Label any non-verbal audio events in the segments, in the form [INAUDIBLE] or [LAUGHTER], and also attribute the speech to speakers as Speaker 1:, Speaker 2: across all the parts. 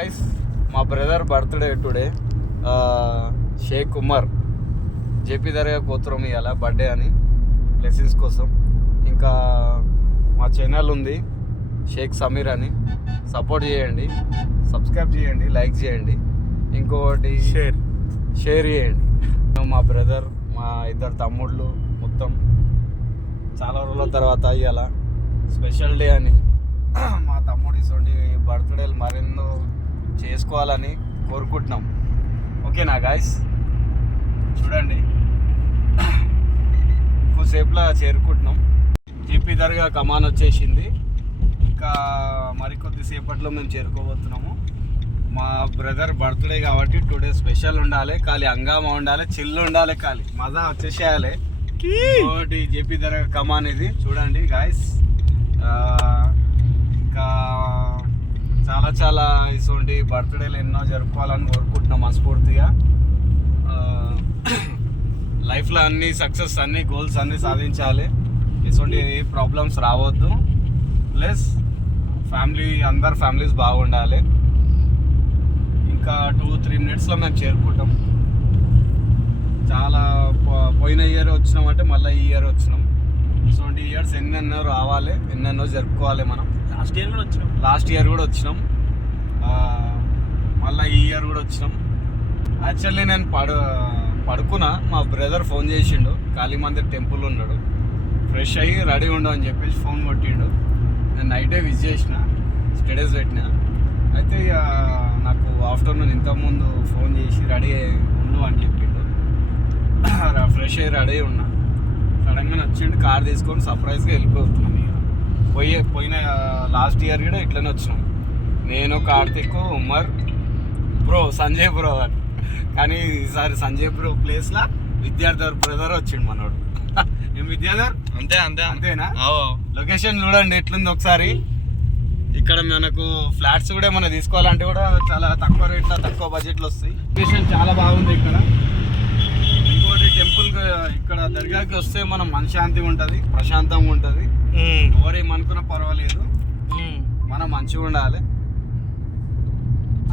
Speaker 1: Guys మా brother birthday today Sheikh Umar JP Dargah కోతురం ఇవాళ birthday అని బ్లెస్సింగ్స్ కోసం. ఇంకా మా ఛానల్ ఉంది షేక్ సమీర్ అని. సపోర్ట్ చేయండి సబ్స్క్రైబ్ చేయండి లైక్ చేయండి. ఇంకొకటి
Speaker 2: షేర్
Speaker 1: షేర్ చేయండి. మా బ్రదర్ మా ఇద్దరు తమ్ముళ్ళు మొత్తం చాలా రోజుల తర్వాత ఇవాళ స్పెషల్ డే అని. మా తమ్ముడు ఇటువంటి బర్త్డేలు మరెన్నో చేసుకోవాలని కోరుకుంటున్నాం. ఓకేనా గాయస్ చూడండి. ఎక్కువసేపులో చేరుకుంటున్నాం. జీపీ దర్గా కమాన్ వచ్చేసింది. ఇంకా మరికొద్ది సేపట్లో మేము చేరుకోబోతున్నాము. మా బ్రదర్ బర్త్డే కాబట్టి టుడే స్పెషల్ ఉండాలి ఖాళీ హంగామా ఉండాలి చిల్లు ఉండాలి ఖాళీ. మజా వచ్చేసేయాలి. ఒకటి జేపీ దర్గా కమాన్ ఇది. చూడండి గాయస్ ఇంకా చాలా చాలా ఇటువంటి బర్త్డేలు ఎన్నో జరుపుకోవాలని కోరుకుంటున్నాం మనస్ఫూర్తిగా. లైఫ్లో అన్ని సక్సెస్ అన్ని గోల్స్ అన్ని సాధించాలి. ఇటువంటి ప్రాబ్లమ్స్ రావద్దు. ప్లస్ ఫ్యామిలీ అందరు ఫ్యామిలీస్ బాగుండాలి. ఇంకా టూ త్రీ మినిట్స్లో మేము చేరుకుంటాం. చాలా పో- పోయిన ఇయర్ వచ్చినామంటే మళ్ళీ ఈ ఇయర్ వచ్చినాం. ఇటువంటి ఇయర్స్ ఎన్నెన్నో రావాలి ఎన్నెన్నో జరుపుకోవాలి మనం.
Speaker 2: లాస్ట్ ఇయర్ కూడా వచ్చినాం.
Speaker 1: లాస్ట్ ఇయర్ కూడా వచ్చినాం. మళ్ళీ ఈ ఇయర్ కూడా వచ్చినాం. యాక్చువల్లీ నేను పడు పడుకున్నా. మా బ్రదర్ ఫోన్ చేసిండు. కాళీ మందిర్ టెంపుల్ ఉన్నాడు. ఫ్రెష్ అయ్యి రెడీ ఉండు అని చెప్పేసి ఫోన్ కొట్టిండు. నేను నైటే విజ్ చేసిన. స్టడీస్ పెట్టిన. అయితే ఇక నాకు ఆఫ్టర్నూన్ ఇంతకుముందు ఫోన్ చేసి రెడీ ఉండు అని చెప్పిండు. [CLEARS THROAT] ఫ్రెష్ అయ్యి రెడీ ఉన్నా. సడన్గా వచ్చిండు కార్ తీసుకొని సర్ప్రైజ్గా వెళ్ళిపోతున్నాం. పోయే పోయిన లాస్ట్ ఇయర్ కూడా ఇట్లనే వచ్చినాం. నేను కార్తిక్ ఉమర్ బ్రో సంజయ్ బ్రో అని. కానీ ఈసారి సంజయ్ బ్రో ప్లేస్లో విద్యార్థర్ బ్రదర్ వచ్చిండు మనోడు. [LAUGHS] ఏం విద్యాధర్
Speaker 2: అంతే అంతే.
Speaker 1: అంతేనా? లొకేషన్ చూడండి ఎట్లుంది ఒకసారి. ఇక్కడ మనకు ఫ్లాట్స్ కూడా ఏమైనా తీసుకోవాలంటే కూడా చాలా తక్కువ రేట్లో తక్కువ బడ్జెట్లో వస్తాయి. లొకేషన్ చాలా బాగుంది ఇక్కడ. ఇక్కడ దర్గాకి వస్తే మనం మనశ్శాంతిగా ఉంటుంది ప్రశాంతంగా ఉంటుంది. ఎవరేమనుకున్నా పర్వాలేదు. మనం మంచిగా ఉండాలి.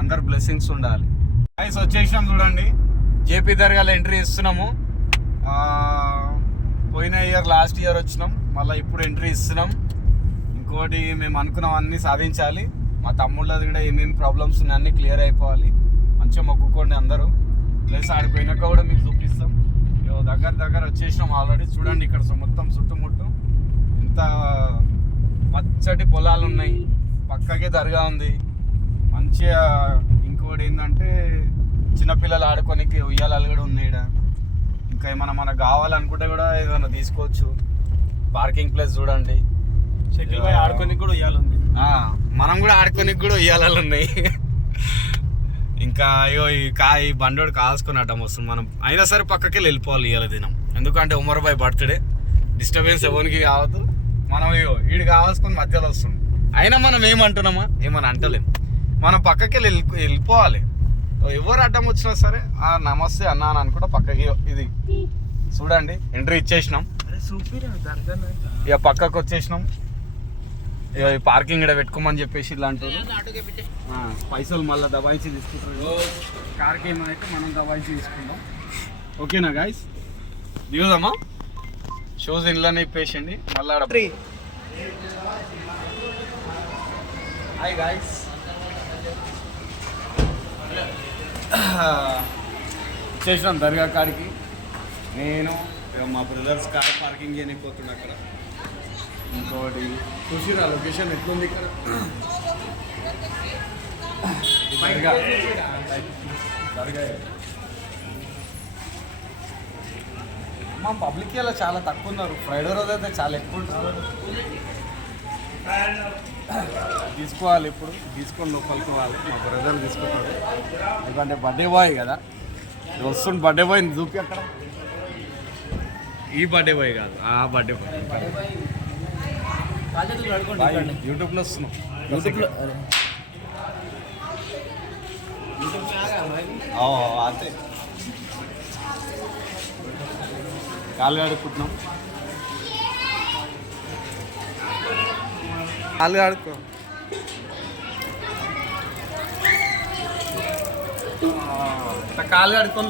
Speaker 1: అందరు బ్లెస్సింగ్స్ ఉండాలి. గైస్ వచ్చేసినాం చూడండి. జేపీ దర్గాలో ఎంట్రీ ఇస్తున్నాము. పోయిన ఇయర్ లాస్ట్ ఇయర్ వచ్చినాం. మళ్ళీ ఇప్పుడు ఎంట్రీ ఇస్తున్నాం. ఇంకోటి మేము అనుకున్నవన్నీ సాధించాలి. మా తమ్ముళ్ళది కూడా ఏమేమి ప్రాబ్లమ్స్ ఉన్నాయి అన్నీ క్లియర్ అయిపోవాలి. మంచిగా మొక్కుకోండి అందరూ. ప్లస్ ఆడిపోయినాక కూడా మీకు చూపిస్తాం. ఇగో దగ్గర దగ్గర వచ్చేసినాం ఆల్రెడీ చూడండి ఇక్కడ మొత్తం చుట్టుముట్టు. ఇంత పచ్చటి పొలాలు ఉన్నాయి. పక్కకే దర్గా ఉంది. మంచిగా ఇంకోటి ఏంటంటే చిన్నపిల్లలు ఆడుకోనికి ఉయ్యాలాలు కూడా ఉన్నాయి. ఇంకా ఏమైనా మనకు కావాలనుకుంటే కూడా ఏదైనా తీసుకోవచ్చు. పార్కింగ్ ప్లేస్ చూడండి.
Speaker 2: షటిల్ పోయి ఆడుకొని కూడా ఉయ్యాలుంది
Speaker 1: ఆ, మనం కూడా ఆడుకోనికి కూడా ఉయ్యాలాలు ఉన్నాయి. ఇంకా అయ్యో ఈ కా ఈ బండోడు కాల్చుకొని అడ్డం వస్తుంది మనం. అయినా సరే పక్కకి వెళ్ళిపోవాలి ఇవాళ దినం. ఎందుకంటే ఉమర్ బాయ్ బర్త్డే. డిస్టర్బెన్స్ ఎవరికి కావద్దు. మనం అయ్యో వీడు కావాల్సుకొని మధ్యలో వస్తుంది అయినా మనం ఏమంటున్నామా? ఏమని అంటలేం. మనం పక్కకి వెళ్ళి వెళ్ళిపోవాలి. ఎవరు అడ్డం వచ్చినా సరే ఆ నమస్తే అన్నా అని అనుకుంటా పక్కకి ఇది. చూడండి ఎంట్రీ ఇచ్చేసినాం. ఇక పక్కకు వచ్చేసినాం పార్కింగ్ ఇక్కడ పెట్టుకోమని చెప్పేసి ఇలాంటి పైసలు మళ్ళీ దబాయించి తీసుకుంటారు. కార్కి ఏమైతే మనం దబాయించి తీసుకుందాం. ఓకేనా గాయస్ దిగుదామా? షూస్ ఇంట్లోనే ఇప్పేసండి మళ్ళీ హాయ్ గాయస్ వచ్చేసినాం దర్గా కాడికి. నేను మా బ్రదర్స్ కార్ పార్కింగ్ చేయనిపోతుండే అక్కడ. ఇంకోటి. చూసిరా లొకేషన్ ఎట్లుంది ఇక్కడ? మా పబ్లిక్ ఇలా చాలా తక్కువ ఉన్నారు. ఫ్రైడే రోజు అయితే చాలా ఎక్కువ ఉంటారు. తీసుకోవాలి ఇప్పుడు. తీసుకొని లోపలికి పోవాలి మా బ్రదర్ తీసుకుంటాడు. ఎందుకంటే బర్త్డే బాయ్ కదా. వస్తుంది బర్త్డే బాయ్ చూపి అక్కడ. ఈ బర్త్డే బాయ్ కాదు ఆ బర్త్డే బాయ్ యూట్యూబ్లో వస్తున్నాం. యూట్యూబ్లో అంతే. కాలు కడుక్కుంటున్నాం. కాలు కడుక్కో. ఇట్లా కాలు కడుక్కొని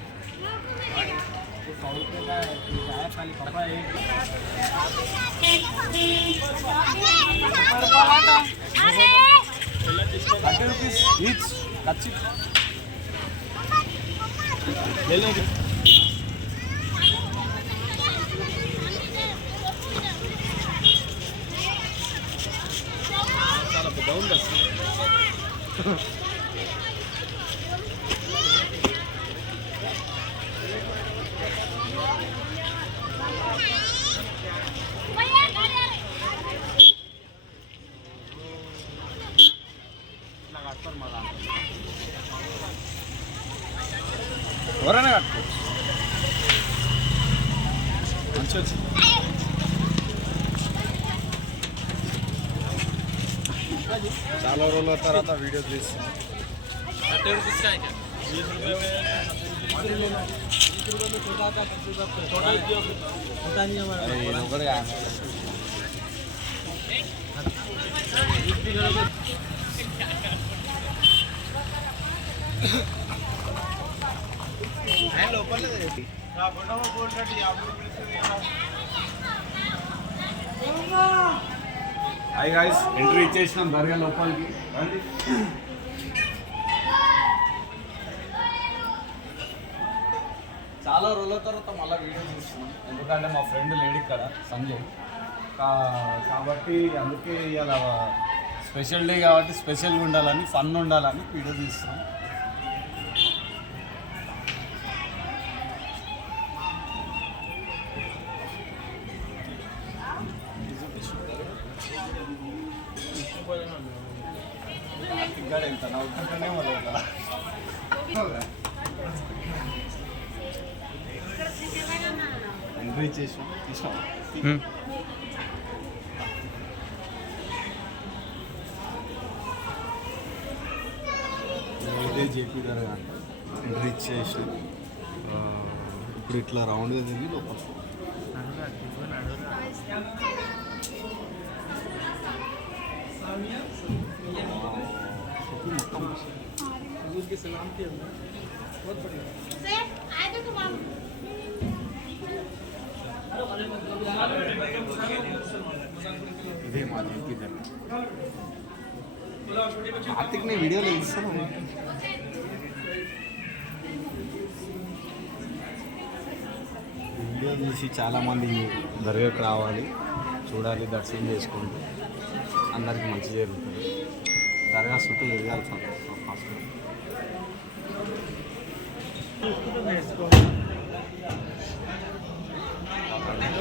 Speaker 1: థర్టీ రూపీస్ ఈచ్ నచ్చి చాలా రోజుల తర్వాత వీడియో తీస్తున్నాం
Speaker 2: లోపల ఫోటో
Speaker 1: ఫోన్ యాభై రూపాయలు హాయ్ గాయ్స్ ఎంట్రీ ఇచ్చేసినాం దర్గా లోపలికి. రండి. చాలా రోజుల తర్వాత మళ్ళీ వీడియో చూస్తున్నాం. ఎందుకంటే మా ఫ్రెండ్ లేడీ ఇక్కడ సంజయ్. కా- కాబట్టి అందుకే ఇలా స్పెషల్ డే కాబట్టి స్పెషల్గా ఉండాలని ఫన్ ఉండాలని వీడియో తీస్తున్నాం. ఎంట్రీ చేసి ఇదే జేపీ గారు ఎంట్రీ ఇప్పుడు ఇట్లా రౌండ్గా తిరిగి లోపల ఇదే మా జేపీ గారు కార్తిక్ నీ వీడియోలో ఇస్తాను వీడియో చూసి చాలామంది దర్గాకు రావాలి. చూడాలి దర్శనం చేసుకోండి అందరికి మంచి జరుగుతుంది. దర్గా చుట్టూ తిరగాలి ఫస్ట్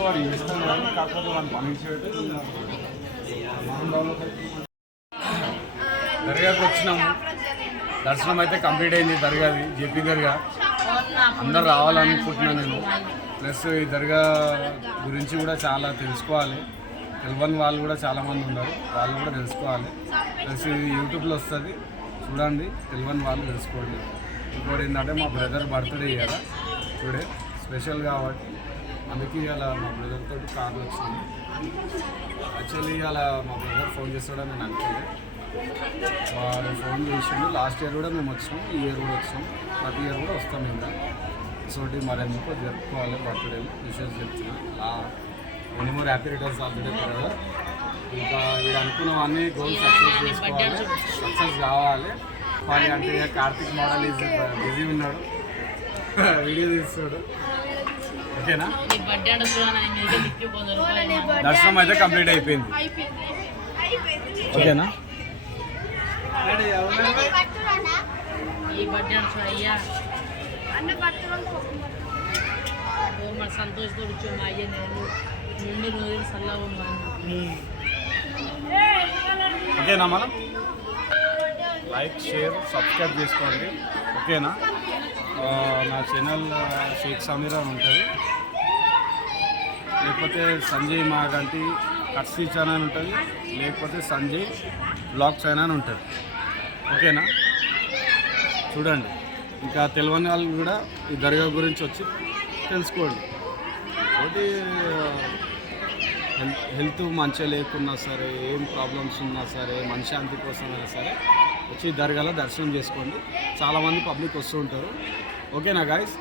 Speaker 1: వాడు కాకపోతే దర్గాకు వచ్చినాము. దర్శనం అయితే కంప్లీట్ అయింది దర్గాది జేపీ దర్గా. అందరు రావాలనుకుంటున్నాను నేను. ప్లస్ ఈ దర్గా గురించి కూడా చాలా తెలుసుకోవాలి. తెలియని వాళ్ళు కూడా చాలామంది ఉన్నారు. వాళ్ళు కూడా తెలుసుకోవాలి. ప్లస్ ఇది యూట్యూబ్లో వస్తుంది. చూడండి తెలియని వాళ్ళు తెలుసుకోండి. ఇంకోటి ఏంటంటే మా బ్రదర్ బర్త్డే కదా టుడే స్పెషల్ కాబట్టి. అందుకే అలా మా బ్రదర్ తోటి కార్లు వచ్చింది. యాక్చువల్లీ అలా మా బ్రదర్ ఫోన్ చేస్తాడని నేను అనుకోలేదు వాడు ఫోన్ చేసిండు. లాస్ట్ ఇయర్ కూడా మేము వచ్చాము ఈ ఇయర్ కూడా వచ్చాము ప్రతి ఇయర్ కూడా వస్తాం ఇంకా. సోటి మరెందుకో జరుపుకోవాలి బర్త్డే విషయాలు చెప్తున్నాను ఎన్ని more happy returns already brother ఇంకా వీడు అనుకున్నవన్నీ గోల్ సక్సెస్ చేసుకోవాలి. సక్సెస్ కావాలి. కానీ అంటే ఇక కార్తిక్ మోడల్ ఈజ్ బిజీ ఉన్నాడు. [LAUGHS] వీడియో తీస్తాడు. ఓకేనా? దర్శనం అయితే కంప్లీట్ అయిపోయింది. ఓకేనా?
Speaker 3: సంతోష్ తోడు మా అయ్య నేను.
Speaker 1: ఓకేనా మనం లైక్ షేర్ సబ్స్క్రైబ్ చేసుకోండి. ఓకేనా? నా ఛానల్ షేక్ సమీర్ అని ఉంటుంది. లేకపోతే సంజయ్ మాగంటి కట్సీ ఛానల్ ఉంటుంది. లేకపోతే సంజయ్ బ్లాగ్స్ అయినా అని ఉంటుంది. ఓకేనా? చూడండి. ఇంకా తెలియని వాళ్ళు కూడా ఈ దర్గా గురించి వచ్చి తెలుసుకోండి. ఒకటి హెల్త్ హెల్త్ మంచిగా లేకున్నా సరే ఏం ప్రాబ్లమ్స్ ఉన్నా సరే మనశాంతి కోసమైనా సరే వచ్చి దర్గాలో దర్శనం చేసుకోండి. చాలామంది పబ్లిక్ వస్తూ ఉంటారు. ఓకేనా గాయస్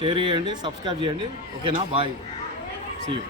Speaker 1: షేర్ చేయండి సబ్స్క్రైబ్ చేయండి. ఓకేనా? Bye see you